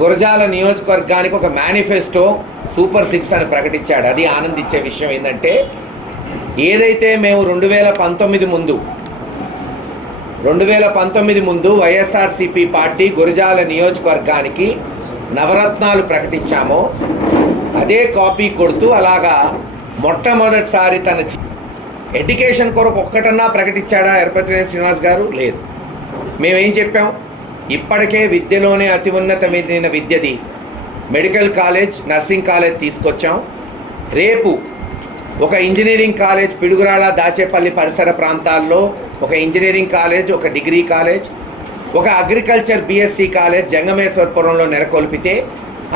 గురజాల నియోజకవర్గానికి ఒక manifesto super 6 అని ప్రకటించాడు. అది ఆనందించే విషయం ఏంటంటే, ఏదైతే మేము 2019 ముందు వైఎస్ఆర్సీపీ పార్టీ గురజాల నియోజకవర్గానికి నవరత్నాలు ప్రకటించామో అదే కాపీ కొడుతూ అలాగా మొట్టమొదటిసారి తన ఎడ్యుకేషన్ కొరకు ఒక్కటన్నా ప్రకటించాడా ఎరపతినేని శ్రీనివాస్ గారు? లేదు. మేమేం చెప్పాం? ఇప్పటికే విద్యలోనే అతి ఉన్నతమైన విద్యది మెడికల్ కాలేజ్, నర్సింగ్ కాలేజ్ తీసుకొచ్చాం. రేపు ఒక ఇంజనీరింగ్ కాలేజ్ పిడుగురాళ్ళ, దాచేపల్లి పరిసర ప్రాంతాల్లో ఒక ఇంజనీరింగ్ కాలేజ్, ఒక డిగ్రీ కాలేజ్, ఒక అగ్రికల్చర్ బీఎస్సీ కాలేజ్ జంగమేశ్వరపురంలో నెలకొల్పితే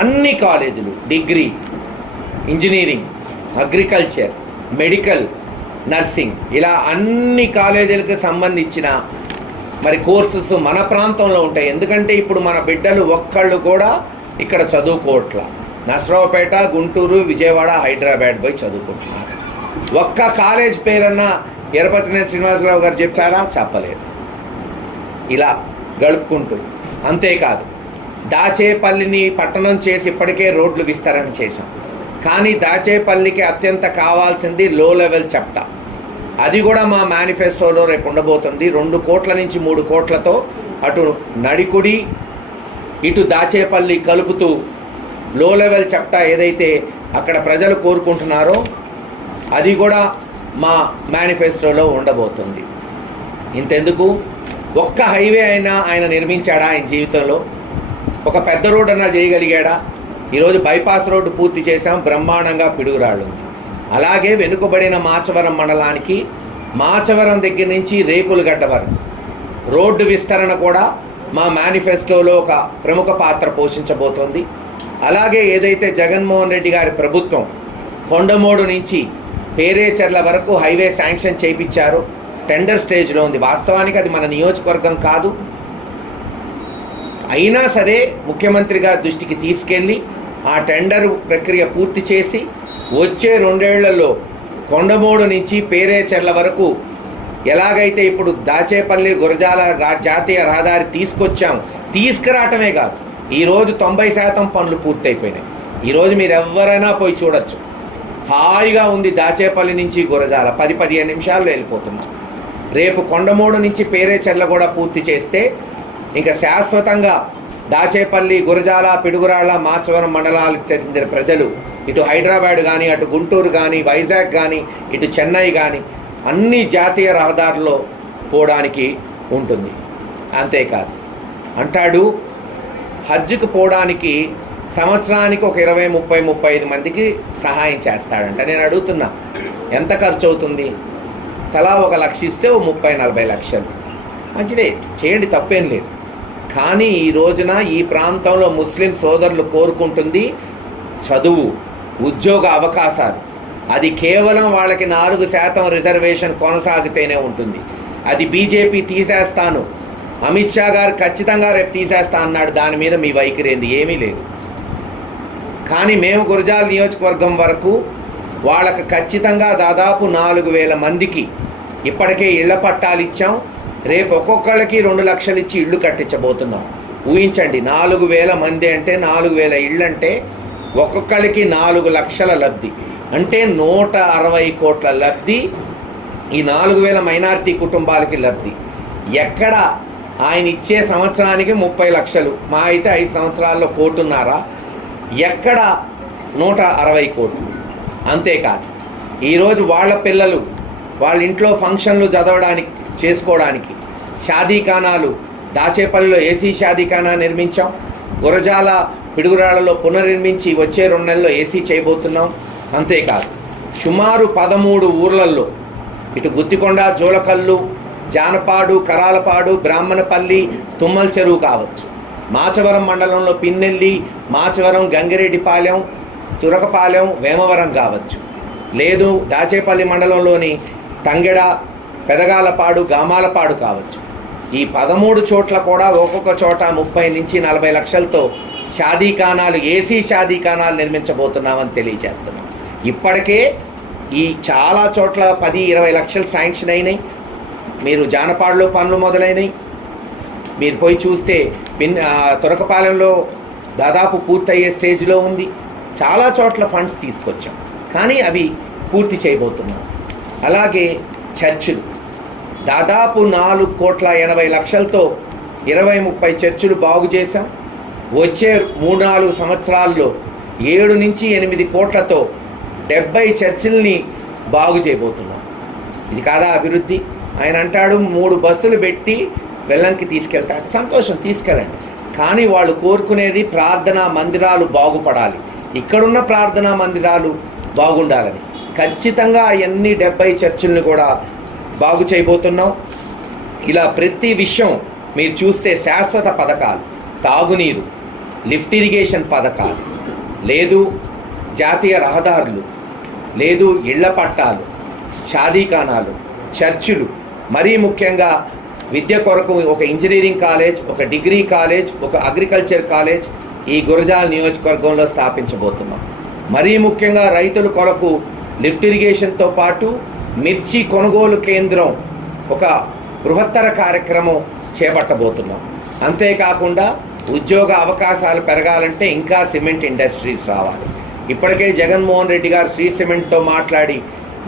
అన్ని కాలేజీలు degree, engineering, agriculture, medical, nursing ఇలా అన్ని కాలేజీలకు సంబంధించిన మరి కోర్సెస్ మన ప్రాంతంలో ఉంటాయి. ఎందుకంటే ఇప్పుడు మన బిడ్డలు ఒక్కళ్ళు కూడా ఇక్కడ చదువుకోవట్ల. నర్సరావుపేట, గుంటూరు, విజయవాడ, హైదరాబాద్ పోయి చదువుకుంటున్నారు. ఒక్క కాలేజ్ పేరన్నా ఎరపతినేని శ్రీనివాసరావు గారు చెప్పారా? చెప్పలేదు. ఇలా గడుపుకుంటూ. అంతేకాదు, దాచేపల్లిని పట్టణం చేసి ఇప్పటికే రోడ్లు విస్తరణ చేశాం. కానీ దాచేపల్లికి అత్యంత కావాల్సింది లో లెవెల్ చెప్టా. అది కూడా మా మేనిఫెస్టోలో రేపు ఉండబోతుంది. 2 కోట్ల నుంచి 3 కోట్లతో అటు నడికుడి ఇటు దాచేపల్లి కలుపుతూ లో లెవెల్ చెప్టా ఏదైతే అక్కడ ప్రజలు కోరుకుంటున్నారో అది కూడా మా మేనిఫెస్టోలో ఉండబోతుంది. ఇంతెందుకు, ఒక్క హైవే అయినా ఆయన నిర్మించాడా ఆయన జీవితంలో? ఒక పెద్ద రోడ్ అన్నా చేయగలిగాడా? ఈరోజు బైపాస్ రోడ్డు పూర్తి చేశాం, బ్రహ్మాండంగా పిడుగురాళ్ళు ఉంది. అలాగే వెనుకబడిన మాచవరం మండలానికి మాచవరం దగ్గర నుంచి రేకులగడ్డ వరకు రోడ్డు విస్తరణ కూడా మా మేనిఫెస్టోలో ఒక ప్రముఖ పాత్ర పోషించబోతోంది. అలాగే ఏదైతే జగన్మోహన్ రెడ్డి గారి ప్రభుత్వం కొండమోడు నుంచి పేరేచెర్ల వరకు హైవే శాంక్షన్ చేయించారో టెండర్ స్టేజ్లో ఉంది. వాస్తవానికి అది మన నియోజకవర్గం కాదు. అయినా సరే ముఖ్యమంత్రి గారి దృష్టికి తీసుకెళ్ళి ఆ టెండర్ ప్రక్రియ పూర్తి చేసి వచ్చే 2 ఏళ్లలో కొండమోడు నుంచి పేరేచెర్ల వరకు ఎలాగైతే ఇప్పుడు దాచేపల్లి గురజాల జాతీయ రహదారి తీసుకురావటమే కాదు, ఈరోజు 90% పనులు పూర్తయిపోయినాయి. ఈరోజు మీరు ఎవరైనా పోయి చూడొచ్చు. హాయిగా ఉంది. దాచేపల్లి నుంచి గురజాల 10-15 నిమిషాల్లో వెళ్ళిపోతున్నాం. రేపు కొండమోడు నుంచి పేరేచెర్ల కూడా పూర్తి చేస్తే ఇంకా శాశ్వతంగా దాచేపల్లి, గురజాల, పిడుగురాళ్ళ, మాచవరం మండలాలకు చెందిన ప్రజలు ఇటు హైదరాబాద్ కానీ, అటు గుంటూరు కానీ, వైజాగ్ కానీ, ఇటు చెన్నై కానీ అన్ని జాతీయ రహదారుల్లో పోవడానికి ఉంటుంది. అంతేకాదు అంటాడు, హజ్కి పోవడానికి సంవత్సరానికి ఒక 20-30-35 మందికి సహాయం చేస్తాడంట. నేను అడుగుతున్నా, ఎంత ఖర్చు అవుతుంది? తలా 1 లక్ష ఇస్తే 30-40 లక్షలు. మంచిదే, చేయండి, తప్పేం లేదు. కానీ ఈ రోజున ఈ ప్రాంతంలో ముస్లిం సోదరులు కోరుకుంటుంది చదువు, ఉద్యోగ అవకాశాలు. అది కేవలం వాళ్ళకి 4% రిజర్వేషన్ కొనసాగితేనే ఉంటుంది. అది బీజేపీ తీసేస్తాను, అమిత్ షా గారు ఖచ్చితంగా రేపు తీసేస్తా అన్నాడు. దాని మీద మీ వైఖరి ఏంది? ఏమీ లేదు. కానీ మేము గురజాల నియోజకవర్గం వరకు వాళ్ళకి ఖచ్చితంగా దాదాపు 4,000 మందికి ఇప్పటికే ఇళ్ల పట్టాలు ఇచ్చాం. రేపు ఒక్కొక్కళ్ళకి 2 లక్షలు ఇచ్చి ఇళ్ళు కట్టించబోతున్నాం. ఊహించండి, 4,000 మంది అంటే 4,000 ఇళ్ళు అంటే ఒక్కొక్కరికి 4 లక్షల లబ్ధి అంటే 160 కోట్ల లబ్ధి. ఈ 4,000 మైనారిటీ కుటుంబాలకి లబ్ధి. ఎక్కడ ఆయన ఇచ్చే సంవత్సరానికి 30 లక్షలు, మా అయితే 5 సంవత్సరాల్లో 1.5 కోటి, ఎక్కడ 160 కోట్లు. అంతేకాదు ఈరోజు వాళ్ళ పిల్లలు వాళ్ళ ఇంట్లో ఫంక్షన్లు చేసుకోవడానికి షాదీఖానాలు, దాచేపల్లిలో ఏసీ షాదీఖానా నిర్మించాం. గురజాల, పిడుగురాళ్ళలో పునర్నిర్మించి వచ్చే 2 నెలల్లో ఏసీ చేయబోతున్నాం. అంతేకాదు సుమారు 13 ఊర్లల్లో ఇటు గుత్తికొండ, జోలకల్లు, జానపాడు, కరాలపాడు, బ్రాహ్మణపల్లి, తుమ్మల చెరువు కావచ్చు, మాచవరం మండలంలో పిన్నెల్లి, మాచవరం, గంగిరెడ్డిపాలెం, తురకపాలెం, వేమవరం కావచ్చు, లేదు దాచేపల్లి మండలంలోని టంగెడ, పెదగాలపాడు, గామాలపాడు కావచ్చు. ఈ 13 చోట్ల కూడా ఒక్కొక్క చోట 30 నుంచి 40 లక్షలతో షాదీఖానాలు, ఏసీ షాదీఖానాలు నిర్మించబోతున్నామని తెలియజేస్తున్నాం. ఇప్పటికే ఈ చాలా చోట్ల 10-20 లక్షలు శాంక్షన్ అయినాయి. మీరు జానపాడులో పనులు మొదలైనవి, మీరు పోయి చూస్తే తురకపాలెంలో దాదాపు పూర్తయ్యే స్టేజ్లో ఉంది. చాలా చోట్ల ఫండ్స్ తీసుకొచ్చాం, కానీ అవి పూర్తి చేయబోతున్నాం. అలాగే చర్చిలు దాదాపు 4,80,00,000తో 20-30 చర్చిలు బాగు చేశాం. వచ్చే 3-4 సంవత్సరాల్లో 7 నుంచి 8 కోట్లతో 70 చర్చిల్ని బాగు చేయబోతున్నాం. ఇది కాదా అభివృద్ధి? ఆయన అంటాడు 3 బస్సులు పెట్టి వెల్లంకి తీసుకెళ్తాడు. సంతోషం, తీసుకెళ్ళండి. కానీ వాళ్ళు కోరుకునేది ప్రార్థనా మందిరాలు బాగుపడాలి, ఇక్కడున్న ప్రార్థనా మందిరాలు బాగుండాలని. ఖచ్చితంగా అవన్నీ 70 చర్చిల్ని కూడా బాగు చేయబోతున్నాం. ఇలా ప్రతి విషయం మీరు చూస్తే శాశ్వత పథకాలు, తాగునీరు, లిఫ్ట్ ఇరిగేషన్ పథకాలు, లేదు జాతీయ రహదారులు, లేదు ఇళ్ల పట్టాలు, షాదీఖానాలు, చర్చిలు, మరీ ముఖ్యంగా విద్య కొరకు ఒక ఇంజనీరింగ్ కాలేజ్, ఒక డిగ్రీ కాలేజ్, ఒక అగ్రికల్చర్ కాలేజ్ ఈ గురజాల నియోజకవర్గంలో స్థాపించబోతున్నాం. మరీ ముఖ్యంగా రైతుల కొరకు లిఫ్ట్ ఇరిగేషన్తో పాటు మిర్చి కొనుగోలు కేంద్రం, ఒక బృహత్తర కార్యక్రమం చేపట్టబోతున్నాం. అంతేకాకుండా ఉద్యోగ అవకాశాలు పెరగాలంటే ఇంకా సిమెంట్ ఇండస్ట్రీస్ రావాలి. ఇప్పటికే జగన్మోహన్ రెడ్డి గారు శ్రీ సిమెంట్తో మాట్లాడి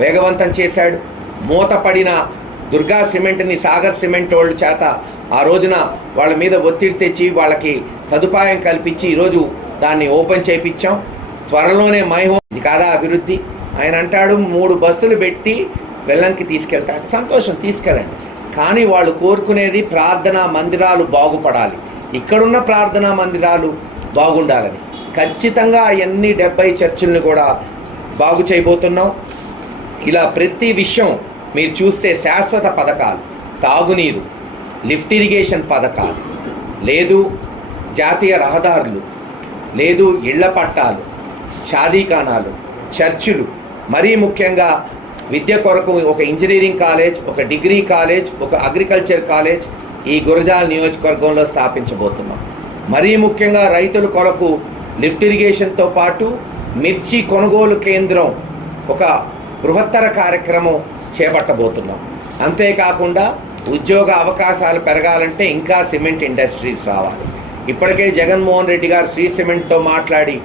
వేగవంతం చేశాడు. మూతపడిన దుర్గా సిమెంట్ని సాగర్ సిమెంట్ వాళ్ళ చేత ఆ రోజున వాళ్ళ మీద ఒత్తిడి తెచ్చి వాళ్ళకి సదుపాయం కల్పించి ఈరోజు దాన్ని ఓపెన్ చేయించాం. త్వరలోనే మై హోమ్. ఇది కాదా అభివృద్ధి? ఆయన అంటాడు 3 బస్సులు పెట్టి వెల్లంకి తీసుకెళ్తాడు. సంతోషం, తీసుకెళ్ళండి. కానీ వాళ్ళు కోరుకునేది ప్రార్థనా మందిరాలు బాగుపడాలి, ఇక్కడున్న ప్రార్థనా మందిరాలు బాగుండాలని. ఖచ్చితంగా అవన్నీ 70 చర్చిల్ని కూడా బాగు చేయబోతున్నాం. ఇలా ప్రతి విషయం మీరు చూస్తే శాశ్వత పథకాలు, తాగునీరు, లిఫ్ట్ ఇరిగేషన్ పథకాలు, లేదు జాతీయ రహదారులు, లేదు ఇళ్ల పట్టాలు, షాదీఖానాలు, చర్చిలు, మరీ ముఖ్యంగా విద్య కొరకు ఒక ఇంజనీరింగ్ కాలేజ్, ఒక డిగ్రీ కాలేజ్, ఒక అగ్రికల్చర్ కాలేజ్ ఈ గురజాల నియోజకవర్గంలో స్థాపించబోతున్నాం. మరీ ముఖ్యంగా రైతుల కొరకు లిఫ్ట్ ఇరిగేషన్తో పాటు మిర్చి కొనుగోలు కేంద్రం, ఒక బృహత్తర కార్యక్రమం చేపట్టబోతున్నాం. అంతేకాకుండా ఉద్యోగ అవకాశాలు పెరగాలంటే ఇంకా సిమెంట్ ఇండస్ట్రీస్ రావాలి. ఇప్పటికే జగన్మోహన్ రెడ్డి గారు శ్రీ సిమెంట్తో మాట్లాడి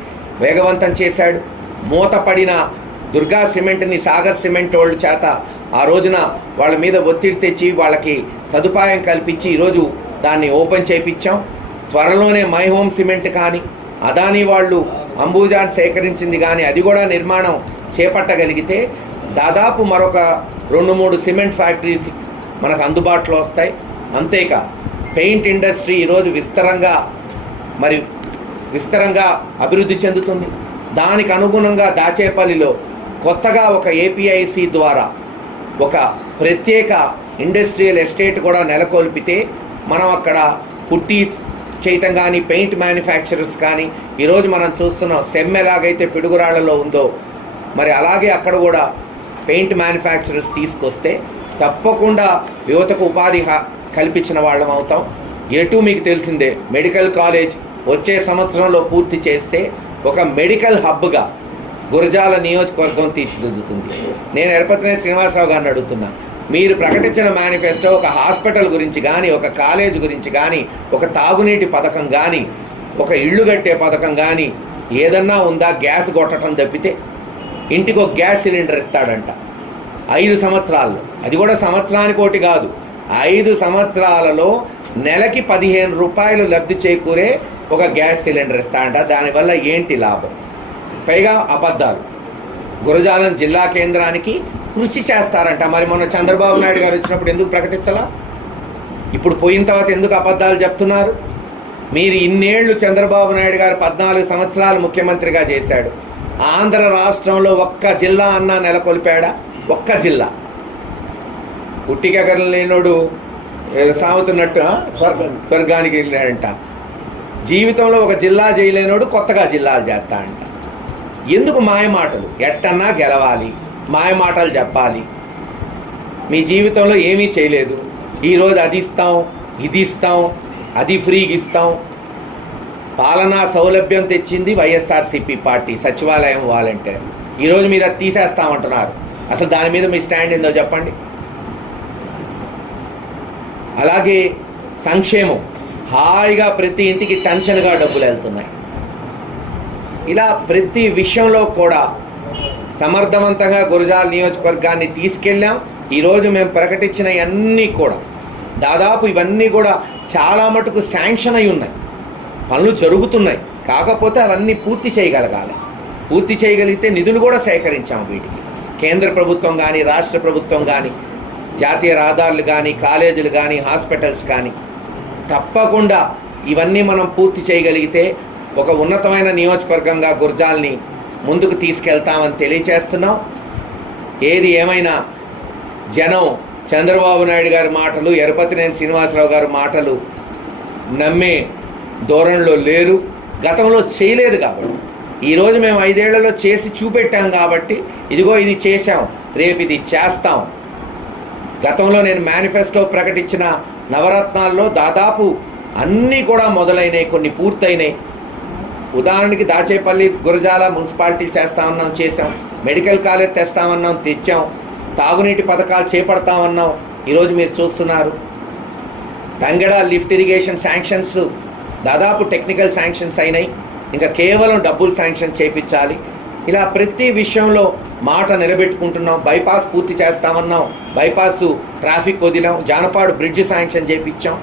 వేగవంతం చేశాడు. మూతపడిన దుర్గా సిమెంట్ని సాగర్ సిమెంట్ వాళ్ళ చేత ఆ రోజున వాళ్ళ మీద ఒత్తిడి తెచ్చి వాళ్ళకి సదుపాయం కల్పించి ఈరోజు దాన్ని ఓపెన్ చేయించాం. త్వరలోనే మై హోమ్ సిమెంట్ కానీ, అదానీ వాళ్ళు అంబుజాన్ సేకరించింది కానీ అది కూడా నిర్మాణం చేపట్టగలిగితే దాదాపు మరొక 2-3 సిమెంట్ ఫ్యాక్టరీస్ మనకు అందుబాటులో వస్తాయి. అంతేకాదు పెయింట్ ఇండస్ట్రీ ఈరోజు విస్తరంగా అభివృద్ధి చెందుతుంది. దానికి అనుగుణంగా దాచేపల్లిలో కొత్తగా ఒక ఏపీఐసి ద్వారా ఒక ప్రత్యేక ఇండస్ట్రియల్ ఎస్టేట్ కూడా నెలకొల్పితే మనం అక్కడ పుట్టి చేయటం కానీ, పెయింట్ మ్యానుఫ్యాక్చరర్స్ కానీ, ఈరోజు మనం చూస్తున్నాం సెమ్ ఎలాగైతే పిడుగురాళ్లలో ఉందో మరి అలాగే అక్కడ కూడా పెయింట్ మ్యానుఫ్యాక్చరర్స్ తీసుకొస్తే తప్పకుండా యువతకు ఉపాధి కల్పించిన వాళ్ళం అవుతాం. ఎటు మీకు తెలిసిందే మెడికల్ కాలేజ్ వచ్చే సంవత్సరంలో పూర్తి చేస్తే ఒక మెడికల్ హబ్గా గురజాల నియోజకవర్గం తీర్చిదిద్దుతుంది. నేను ఎరపతినేని శ్రీనివాసరావు గారిని అడుగుతున్నా, మీరు ప్రకటించిన మేనిఫెస్టో ఒక హాస్పిటల్ గురించి కానీ, ఒక కాలేజ్ గురించి కానీ, ఒక తాగునీటి పథకం కానీ, ఒక ఇళ్ళు కట్టే పథకం కానీ ఏదన్నా ఉందా? గ్యాస్ కొట్టడం తప్పితే ఇంటికి ఒక గ్యాస్ సిలిండర్ ఇస్తాడంట 5 సంవత్సరాల్లో. అది కూడా సంవత్సరానికి ఒకటి కాదు, 5 సంవత్సరాలలో నెలకి 15 రూపాయలు లబ్ధి చేకూరే ఒక గ్యాస్ సిలిండర్ ఇస్తాడంట. దానివల్ల ఏంటి లాభం? పైగా అబద్ధాలు. గురజాలం జిల్లా కేంద్రానికి కృషి చేస్తారంట. మరి మొన్న చంద్రబాబు నాయుడు గారు వచ్చినప్పుడు ఎందుకు ప్రకటించాలా? ఇప్పుడు పోయిన తర్వాత ఎందుకు అబద్ధాలు చెప్తున్నారు? మీరు ఇన్నేళ్లు చంద్రబాబు నాయుడు గారు 14 సంవత్సరాలు ముఖ్యమంత్రిగా చేశాడు. ఆంధ్ర రాష్ట్రంలో ఒక్క జిల్లా అన్నా నెలకొల్పాడా? ఒక్క జిల్లా. పుట్టికెగర లేనోడు సాగుతున్నట్టు స్వర్గానికి వెళ్ళాడంట. జీవితంలో ఒక జిల్లా చేయలేనోడు కొత్తగా జిల్లాలు చేస్తా అంట. ఎందుకు మాయమాటలు? ఎట్టన్నా గెలవాలి, మాయమాటలు చెప్పాలి. మీ జీవితంలో ఏమీ చేయలేదు. ఈరోజు అది ఇస్తాం, ఇది ఇస్తాం, అది ఫ్రీగా ఇస్తాం. పాలనా సౌలభ్యం తెచ్చింది వైఎస్ఆర్సీపీ పార్టీ, సచివాలయం వాలంటీర్. ఈరోజు మీరు అది తీసేస్తామంటున్నారు. అసలు దాని మీద మీ స్టాండ్ ఏందో చెప్పండి. అలాగే సంక్షేమం హాయిగా ప్రతి ఇంటికి టెన్షన్గా డబ్బులు వెళ్తున్నాయి. ఇలా ప్రతి విషయంలో కూడా సమర్థవంతంగా గురజాల నియోజకవర్గాన్ని తీసుకెళ్ళాం. ఈరోజు మేము ప్రకటించిన అన్నీ కూడా దాదాపు ఇవన్నీ కూడా చాలా మటుకు శాంక్షన్ అయి ఉన్నాయి, పనులు జరుగుతున్నాయి. కాకపోతే అవన్నీ పూర్తి చేయగలగాలి. పూర్తి చేయగలిగితే నిధులు కూడా సేకరించాం. వీటికి కేంద్ర ప్రభుత్వం కానీ రాష్ట్ర ప్రభుత్వం కానీ జాతీయ రహదారులు కానీ కాలేజీలు కానీ హాస్పిటల్స్ కానీ తప్పకుండా ఇవన్నీ మనం పూర్తి చేయగలిగితే ఒక ఉన్నతమైన నియోజకవర్గంగా గురజాల్ని ముందుకు తీసుకెళ్తామని తెలియచేస్తున్నాం. ఏది ఏమైనా జనం చంద్రబాబు నాయుడు గారి మాటలు, ఎరపతినేని శ్రీనివాసరావు గారి మాటలు నమ్మే ధోరణిలో లేరు. గతంలో చేయలేదు కాబట్టి ఈరోజు మేము 5 ఏళ్లలో చేసి చూపెట్టాం కాబట్టి ఇదిగో ఇది చేశాం, రేపు ఇది చేస్తాం. గతంలో నేను మేనిఫెస్టో ప్రకటించిన నవరత్నాల్లో దాదాపు అన్నీ కూడా మొదలైనవి, కొన్ని పూర్తయినాయి. ఉదాహరణకి దాచేపల్లి గురజాల మున్సిపాలిటీలు చేస్తామన్నాం, చేసాం. మెడికల్ కాలేజ్ తెస్తామన్నాం, తెచ్చాం. తాగునీటి పథకాలు చేపడతామన్నాం, ఈరోజు మీరు చూస్తున్నారు. తంగెడ లిఫ్ట్ ఇరిగేషన్ శాంక్షన్స్ దాదాపు టెక్నికల్ శాంక్షన్స్ అయినాయి, ఇంకా కేవలం డబ్బులు శాంక్షన్ చేయించాలి. ఇలా ప్రతి విషయంలో మాట నిలబెట్టుకుంటున్నాం. బైపాస్ పూర్తి చేస్తామన్నాం, బైపాస్ ట్రాఫిక్ వదిలాం. జానపాడు బ్రిడ్జ్ శాంక్షన్ చేయించాం.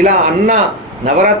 ఇలా అన్న నవరత్న